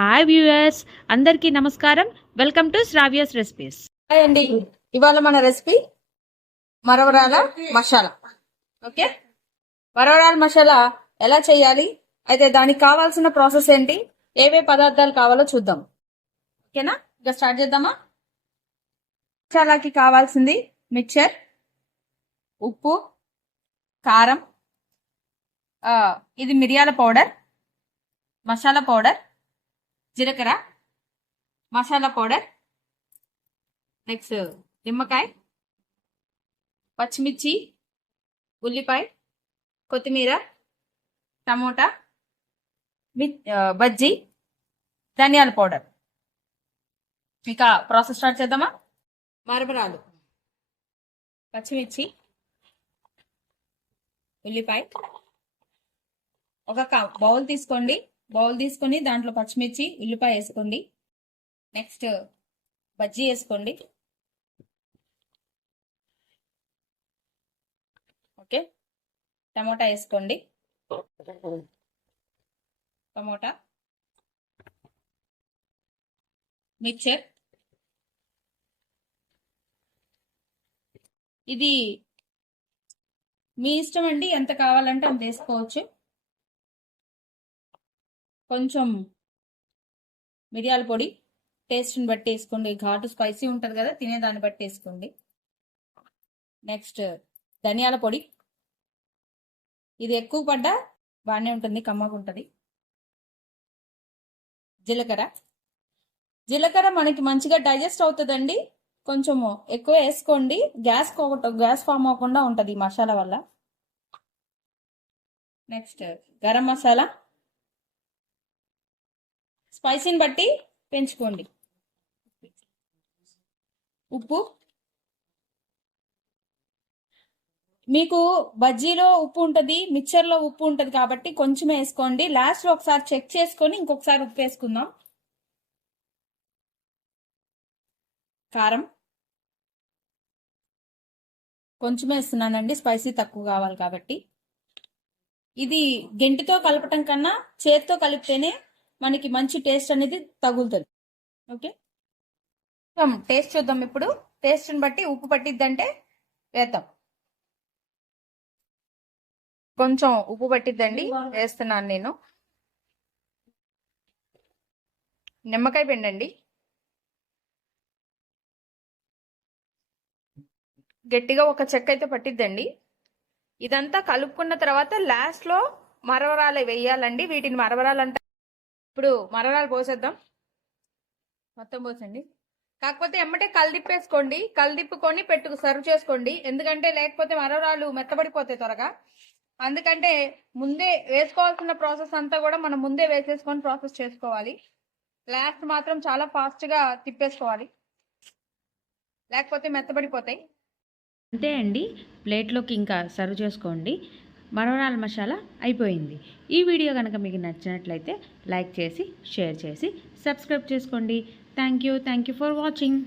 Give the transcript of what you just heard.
Hi viewers, అందరికీ నమస్కారం. Welcome to Sravya's recipes. Hi అండి. ఇవాళ మన రెసిపీ మరవరాల మసాలా. ఓకే, మరవరాల మసాలా ఎలా చేయాలి, అయితే దానికి కావాల్సిన ప్రాసెస్ ఏంటి, ఏవే పదార్థాలు కావాలో చూద్దాం. ఓకేనా, ఇక స్టార్ట్ చేద్దామా. మసాలాకి కావాల్సింది మిక్చర్, ఉప్పు, కారం, ఇది మిరియాల పౌడర్, మసాలా పౌడర్, జీలకర్ర, మసాలా పౌడర్, నెక్స్ట్ నిమ్మకాయ, పచ్చిమిర్చి, ఉల్లిపాయ, కొత్తిమీర, టమోటా, బజ్జీ, ధనియాల పౌడర్. ఇక ప్రాసెస్ స్టార్ట్ చేద్దామా. మరమరాలు, పచ్చిమిర్చి, ఉల్లిపాయ, ఒక బౌల్ తీసుకోండి. బౌల్ తీసుకొని దాంట్లో పచ్చిమిర్చి, ఉల్లిపాయ వేసుకోండి. నెక్స్ట్ బజ్జీ వేసుకోండి. ఓకే, టమోటా వేసుకోండి. టమోటా, మిక్చర్, ఇది మీ ఇష్టం అండి, ఎంత కావాలంటే అంత వేసుకోవచ్చు. కొంచెం మిరియాల పొడి టేస్ట్ని బట్టి వేసుకోండి. ఘాటు స్పైసీ ఉంటుంది కదా, తినేదాన్ని బట్టి వేసుకోండి. నెక్స్ట్ ధనియాల పొడి, ఇది ఎక్కువ పడ్డా బాగానే ఉంటుంది, కమ్మగా ఉంటుంది. జీలకర్ర, జీలకర్ర మనకి మంచిగా డైజెస్ట్ అవుతుందండి, కొంచెము ఎక్కువ వేసుకోండి. గ్యాస్ ఫామ్ అవ్వకుండా ఉంటుంది ఈ మసాలా వల్ల. నెక్స్ట్ గరం మసాలా, స్పైసీని బట్టి పెంచుకోండి. ఉప్పు, మీకు బజ్జీలో ఉప్పు ఉంటుంది, మిక్చర్లో ఉప్పు ఉంటుంది కాబట్టి కొంచెం వేసుకోండి. లాస్ట్లో ఒకసారి చెక్ చేసుకొని ఇంకొకసారి ఉప్పు వేసుకుందాం. కారం కొంచెం వేస్తున్నానండి, స్పైసీ తక్కువ కావాలి కాబట్టి. ఇది గెంటితో కలపటం కన్నా చేతితో కలిపితేనే మనకి మంచి టేస్ట్ అనేది తగులుతుంది. ఓకే, టేస్ట్ చూద్దాం ఇప్పుడు. టేస్ట్ని బట్టి ఉప్పు పట్టిద్దంటే వేద్దాం. కొంచెం ఉప్పు పట్టిద్దండి, వేస్తున్నాను నేను. నిమ్మకాయ పిండండి, గట్టిగా ఒక చెక్క అయితే పట్టిద్దండి. ఇదంతా కలుపుకున్న తర్వాత లాస్ట్లో మరవరాలు వేయాలండి. వీటిని మరవరాలు అంటారు. ఇప్పుడు మరవరాలు పోసేద్దాం, మొత్తం పోసండి. కాకపోతే ఎమ్మటే కలిదిప్పేసుకోండి, కలిదిప్పుకొని సర్వ్ చేసుకోండి. ఎందుకంటే లేకపోతే మరవరాలు మెత్తబడిపోతాయి త్వరగా. అందుకంటే ముందే వేసుకోవాల్సిన ప్రాసెస్ అంతా కూడా మనం ముందే వేసేసుకొని ప్రాసెస్ చేసుకోవాలి. లాస్ట్ మాత్రం చాలా ఫాస్ట్గా తిప్పేసుకోవాలి, లేకపోతే మెత్తబడిపోతాయి. అంతే అండి, ప్లేట్లోకి ఇంకా సర్వ్ చేసుకోండి. మరమరాల మసాలా అయిపోయింది. ఈ వీడియో కనుక మీకు నచ్చినట్లయితే లైక్ చేసి, షేర్ చేసి, సబ్స్క్రైబ్ చేసుకోండి. Thank you for watching.